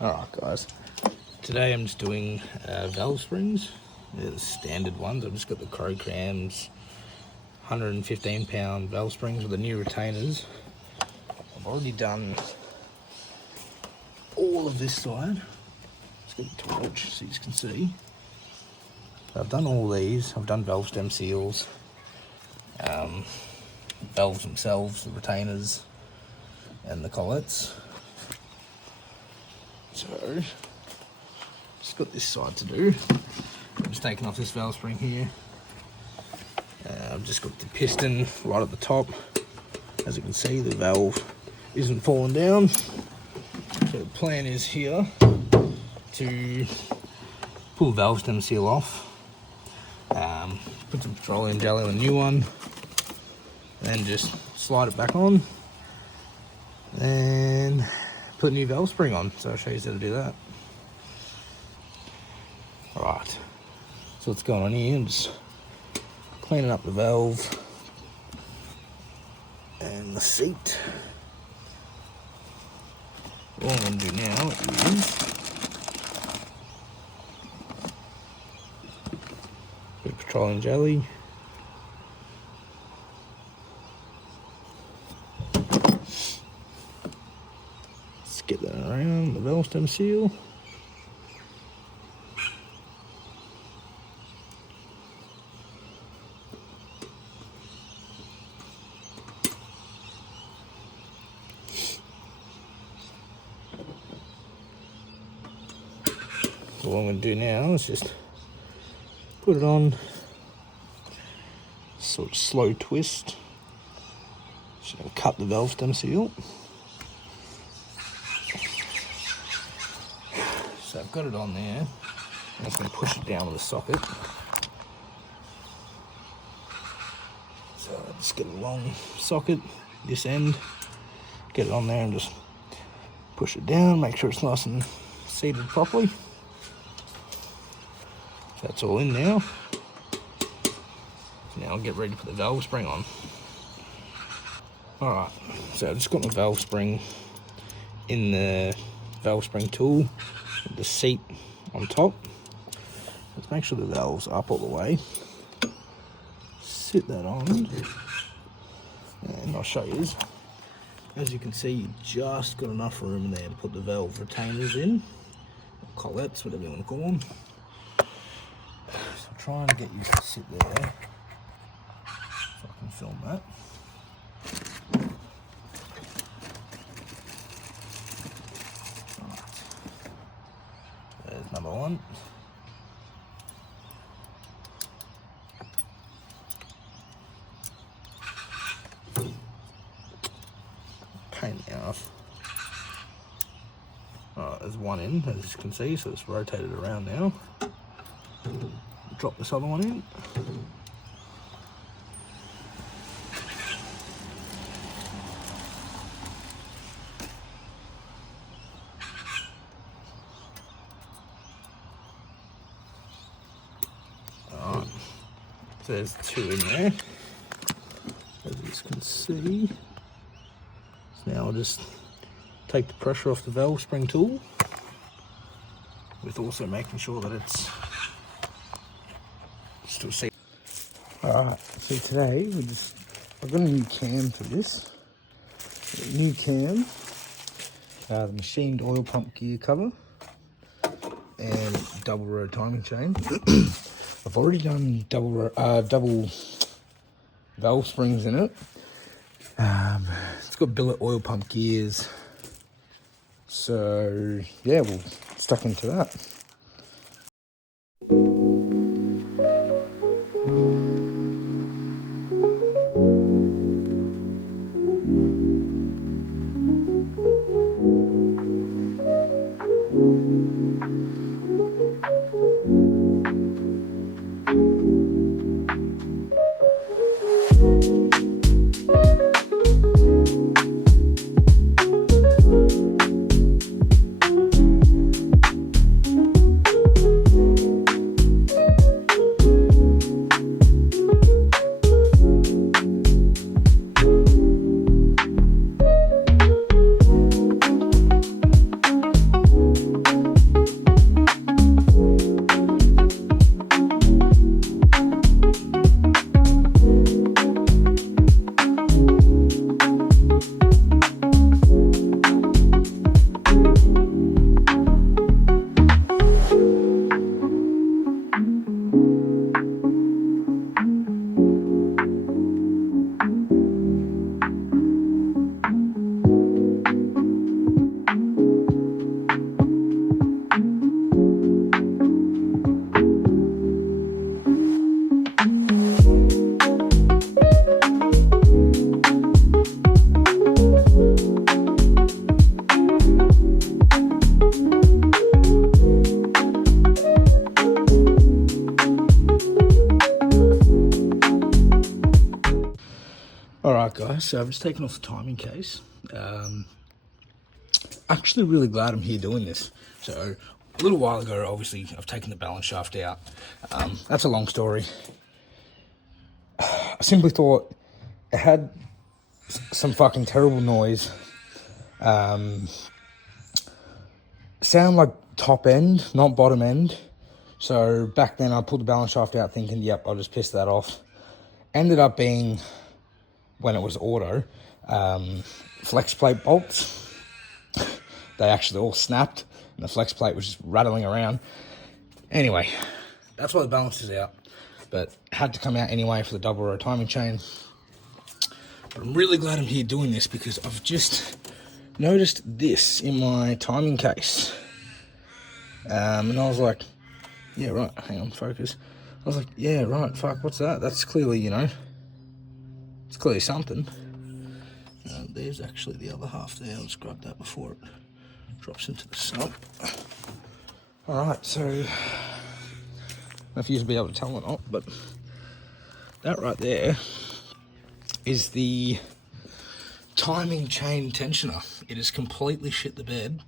Alright guys, today I'm just doing valve springs. They're the standard ones. I've just got the Crow Crams 115 pound valve springs with the new retainers. I've already done all of this side. Let's get the torch so you can see. I've done all these. I've done valve stem seals, valves themselves, the retainers and the collets. So, just got this side to do. I'm just taking off this valve spring here. I've just got the piston right at the top. As you can see, the valve isn't falling down. So the plan is here to pull the valve stem seal off, put some petroleum jelly on the new one, then just slide it back on, and put a new valve spring on. So I'll show you how to do that. Alright, so what's going on here, I'm just cleaning up the valve and the seat. All I'm going to do now is bit of petroleum jelly, just get that around the valve stem seal. So what I'm going to do now is just put it on, sort of slow twist, just going to cut the valve stem seal. So I've got it on there, I'm just going to push it down with the socket. So I'll just get a long socket, this end, get it on there and just push it down, make sure it's nice and seated properly. That's all in now. So now I'll get ready to put the valve spring on. Alright, so I've just got my valve spring in the valve spring tool with the seat on top. Let's make sure the valve's up all the way. Sit that on, and I'll show you. As you can see, you just got enough room in there to put the valve retainers in, or collets, whatever you want to call them. So I'm trying to get you to sit there so I can film that. Right. There's number one. Pain in the ass. Alright, there's one in, as you can see, so it's rotated around now. Drop this other one in. Alright, so there's two in there, as you can see. So now I'll just take the pressure off the valve spring tool, with also making sure that it's still safe. Alright, so today I've got a new cam for this. New cam, the machined oil pump gear cover, and double row timing chain. I've already done double valve springs in it. It's got billet oil pump gears. So yeah, we'll stuck into that. guys, so I've just taken off the timing case. Actually really glad I'm here doing this. So a little while ago, obviously, I've taken the balance shaft out. That's a long story. I simply thought it had some fucking terrible noise. Sound like top end, not bottom end. So back then I pulled the balance shaft out thinking, yep, I'll just piss that off. Ended up being, when it was auto, flex plate bolts. They actually all snapped and the flex plate was just rattling around. Anyway, that's why the balance is out, but had to come out anyway for the double row timing chain. But I'm really glad I'm here doing this because I've just noticed this in my timing case. And I was like, yeah, right, hang on, focus. I was like, yeah, right, fuck, what's that? That's clearly, you know, it's clearly something. There's actually the other half there. I'll just grab that before it drops into the snob. Alright, so, I don't know if you'll be able to tell or not, but that right there is the timing chain tensioner. It has completely shit the bed,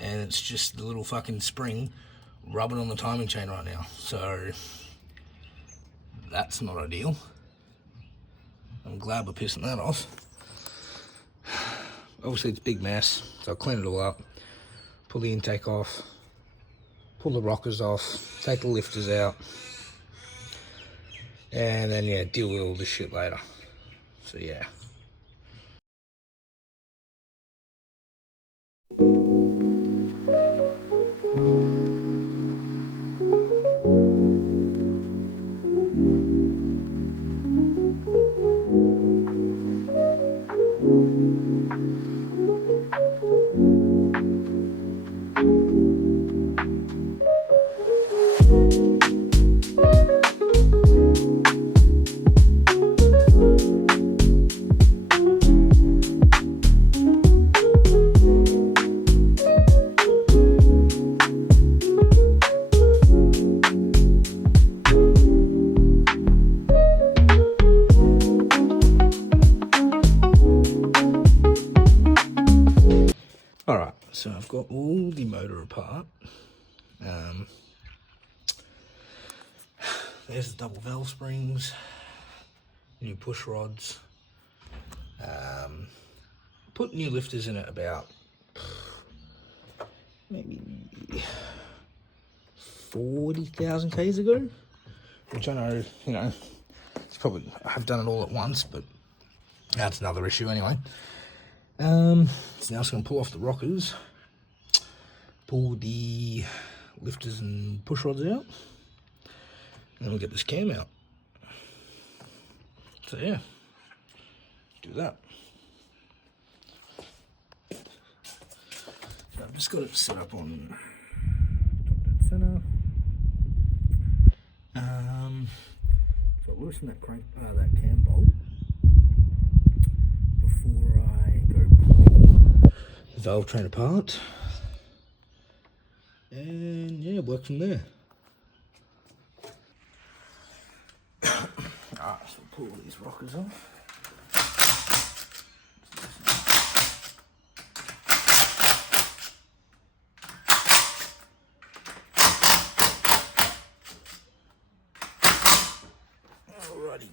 and it's just the little fucking spring rubbing on the timing chain right now. So, that's not ideal. I'm glad we're pissing that off. Obviously it's a big mess, so I'll clean it all up, pull the intake off, pull the rockers off, take the lifters out, and then yeah, deal with all this shit later. So yeah. Alright, so I've got all the motor apart. There's the double valve springs, new push rods. Put new lifters in it about maybe 40,000 Ks ago, which I know, you know, it's probably, I've done it all at once, but that's another issue anyway. So now I'm just going to pull off the rockers, pull the lifters and push rods out, and then we'll get this cam out. So yeah, do that. So I've just got it set up on top dead center. So loosen that crank, that cam bolt before I go pulling the valve train apart, and yeah, work from there. Alright, so we'll pull these rockers off. Alrighty.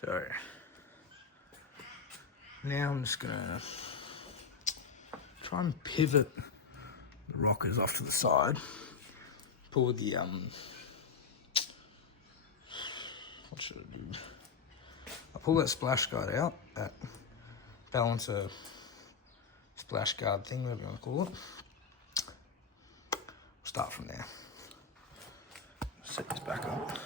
So now I'm just gonna try and pivot the rockers off to the side. Pull the what should I do? I'll pull that splash guard out, that balancer, splash guard thing, whatever you want to call it. We'll start from there. Set this back up.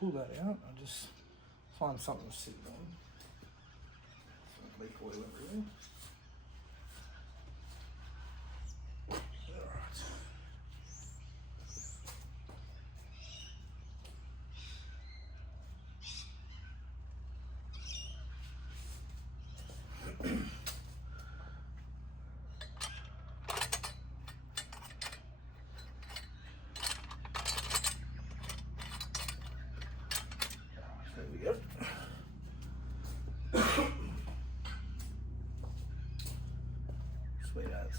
Pull that out, I'll just find something to sit on. Some leaf oil everywhere. There we go. Sweet as.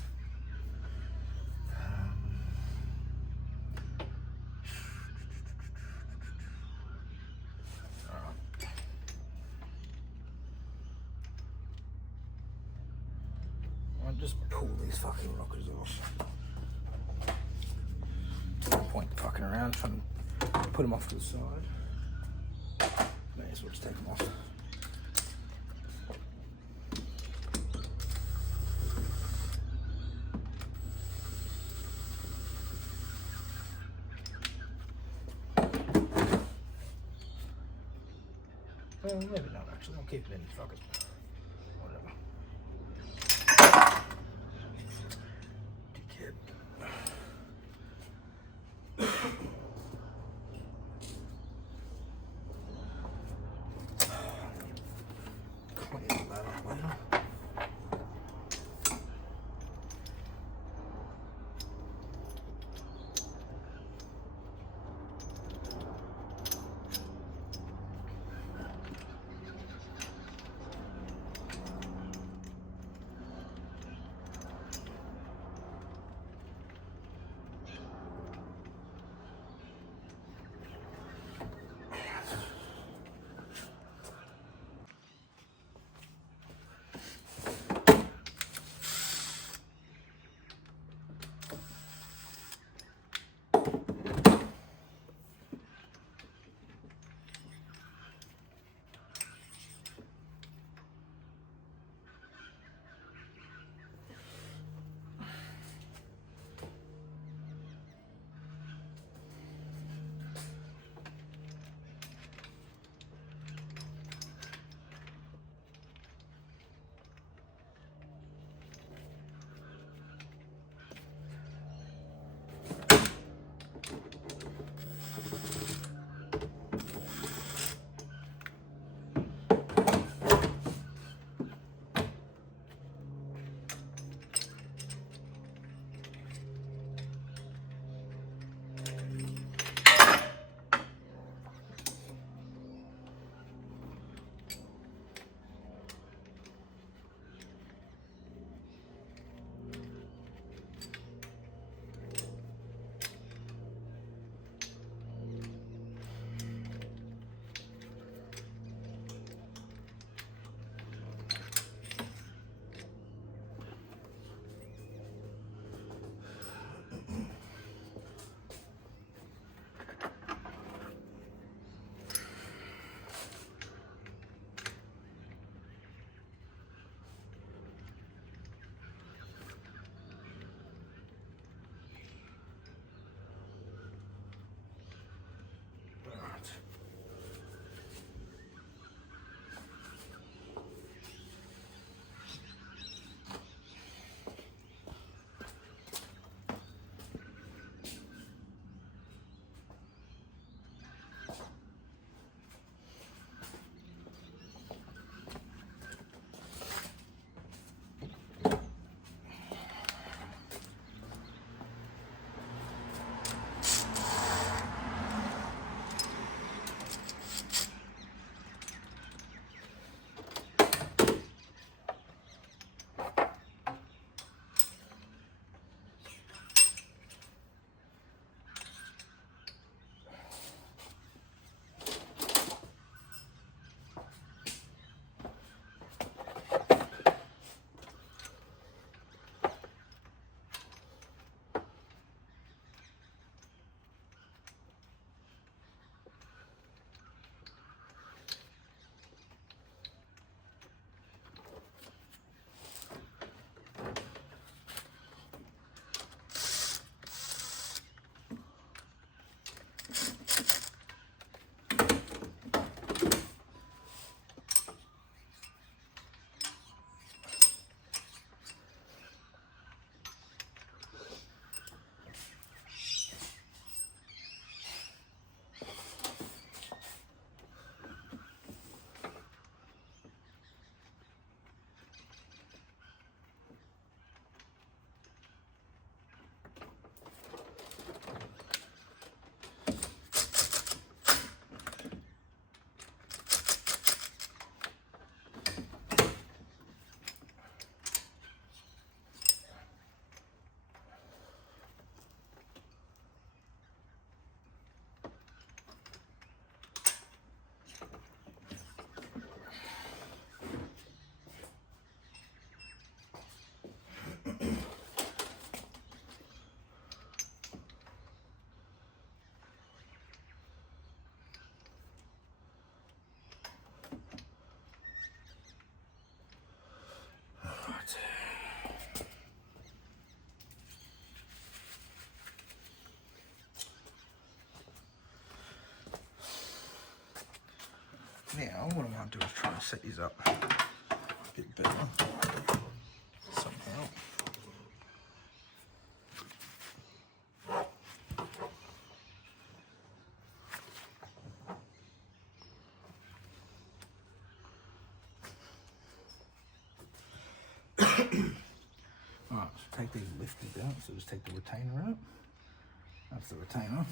I'll just pull these fucking rockers off. No point fucking around trying to put them off to the side. May as well just take them off. Well, maybe not actually, I'll keep it in, fuck it. Whatever. Dickhead. Clean that up later. Now, what I want to do is try to set these up a bit better somehow. Alright, so take these lifters out, so just take the retainer out. That's the retainer.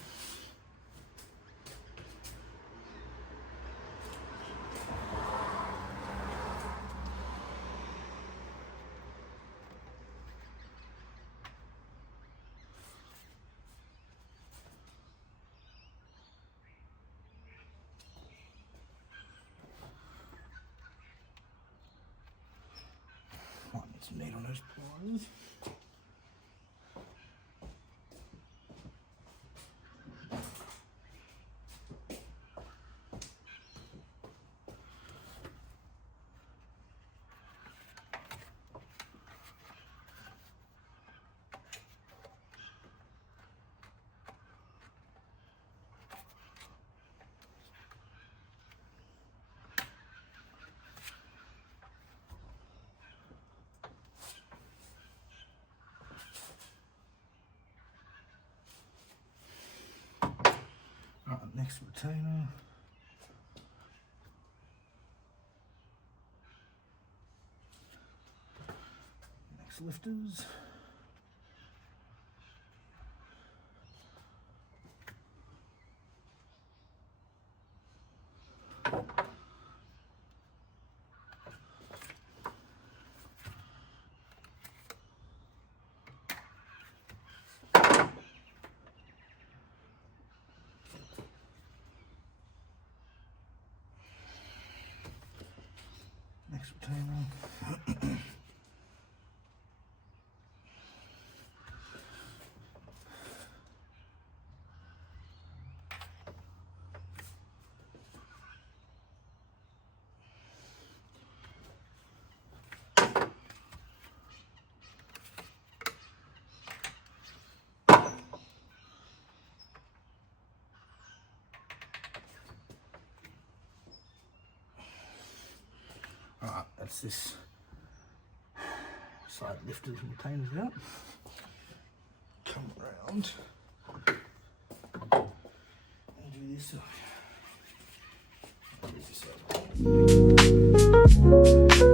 Might need some meat on those pliers. Next retainer. Next lifters. Next retainer. Alright, that's this side lifters and retainers out. Come around and do this side.